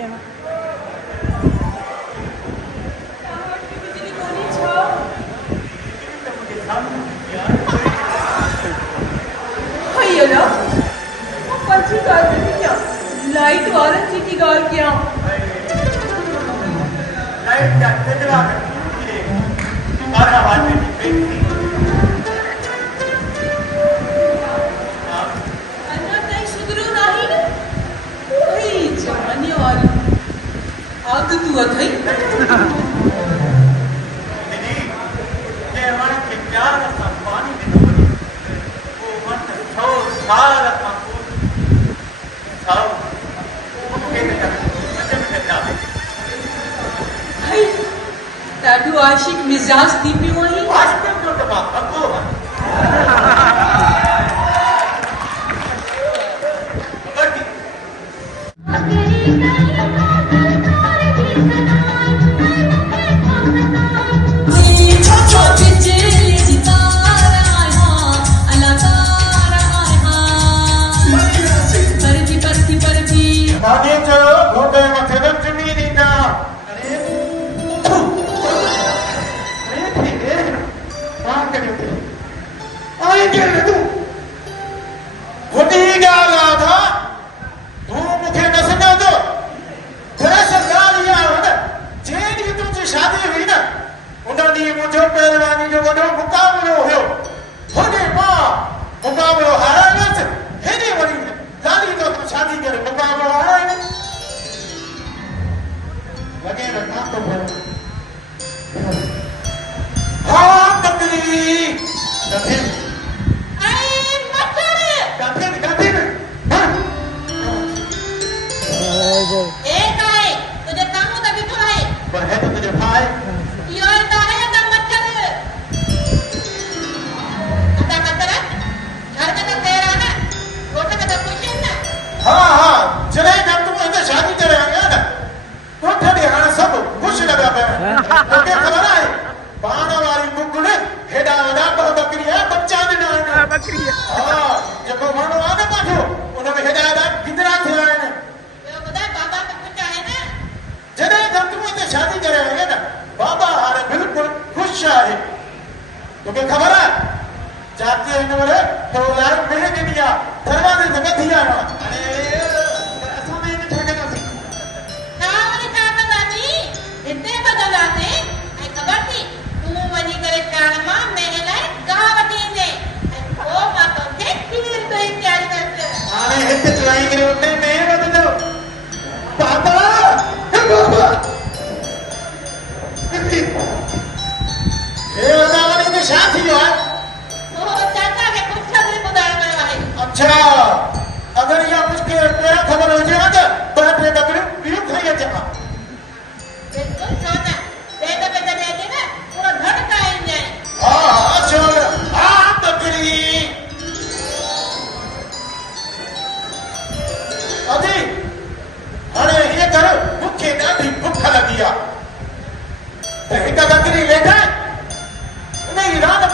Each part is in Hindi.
है ना। लाइट वाला चीटी गाल क्या लाइट का कितना और आवाज में अन्ना कहीं सुधरू नहीं ना वही जाने वाली आग तू अथई दीदी ये हमारा क्या सम्मान है वो मन छो सारा संपूर्ण आओ ताडू आशिक मिजाज दीपी वही आशिक जो दबा अको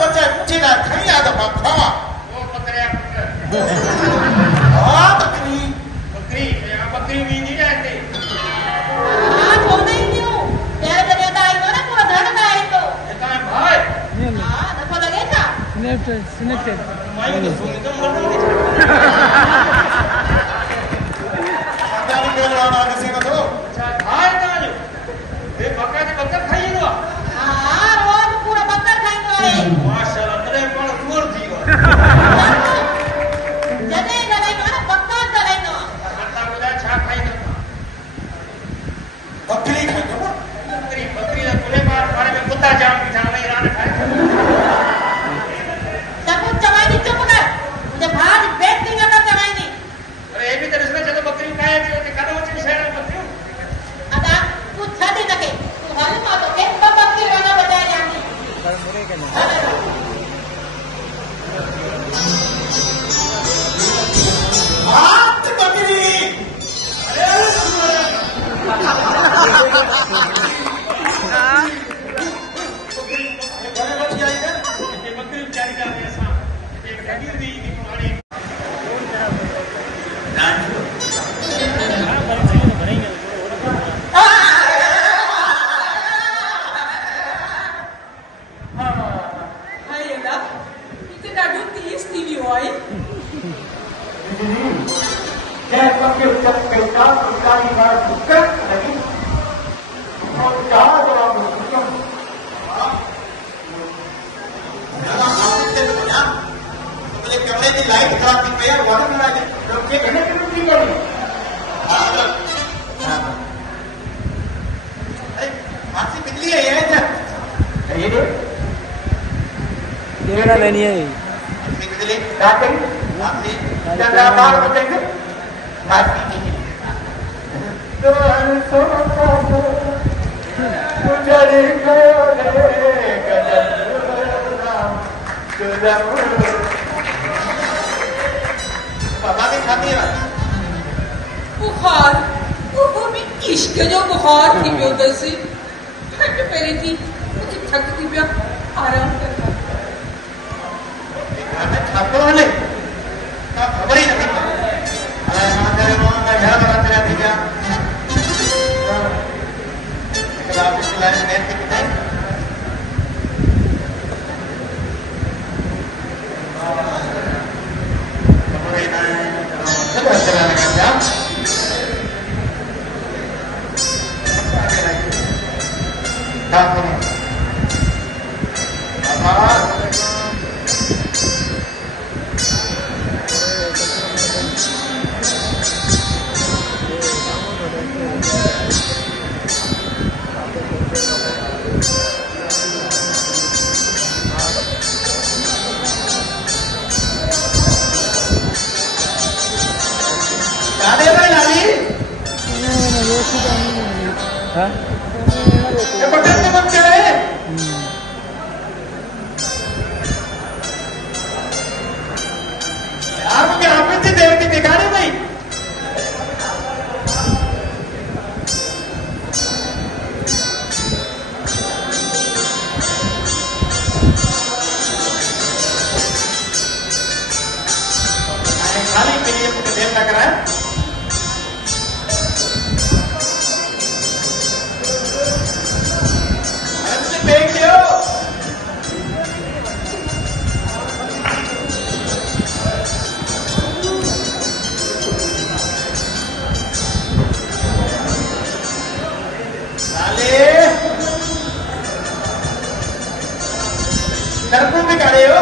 बच्चा Saya panggil kita mencari bukan lagi mencari orang bukan. Dalam hati kita punya, sebelum kamera ini light khराब थी भैया वाटर में आने लोग ये कहने के लिए नहीं हाँ मासी बिजली है ये क्या ये कैमरा मैन ही है बिजली क्या करें मासी चंद्रा बाल बताएंगे मासी तो अनसोचा गुजरी गयो रे गजरा बाबा भी खाती है बुखार वो भी इश्क जो बुखार थी पे उधर से ठंड पहले थी मुझे थक थी पे आराम करना ठाकुर वाले खबर ही नहीं अरे हमारे मोहन घर बनाते रहते क्या आप इस लाइन में देख कितने हाँ? ये बटन में बंद कर रहे हैं यार मुझे आपने से देर के दिखाने भाई खाली के लिए मुझे देर लग रहा है देख लियो साले नरकू भी खड़े हो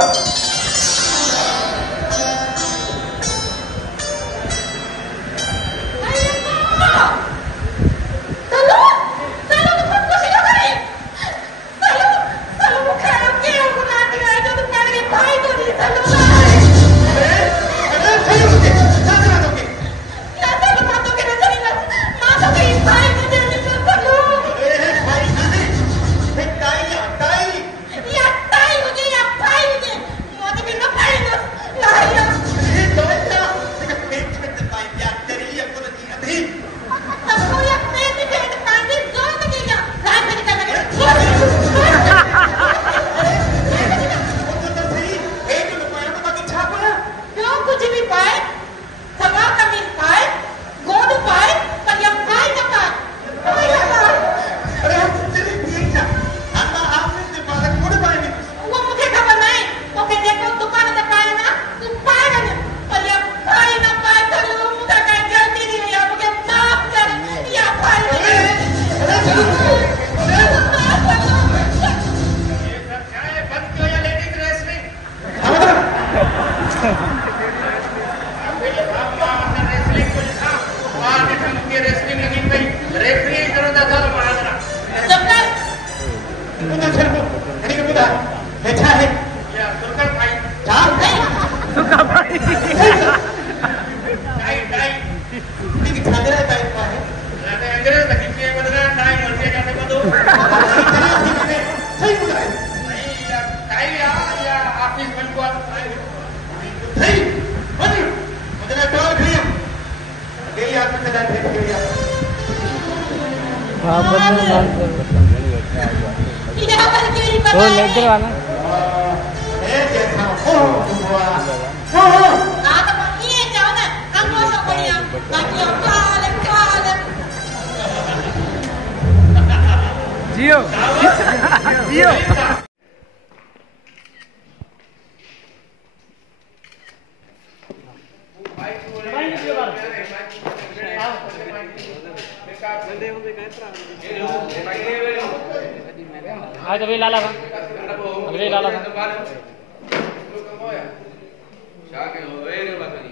वो लेकर आना जियो जियो आज अभी लाला था अभी लाला था शाके होवे रे बाकरी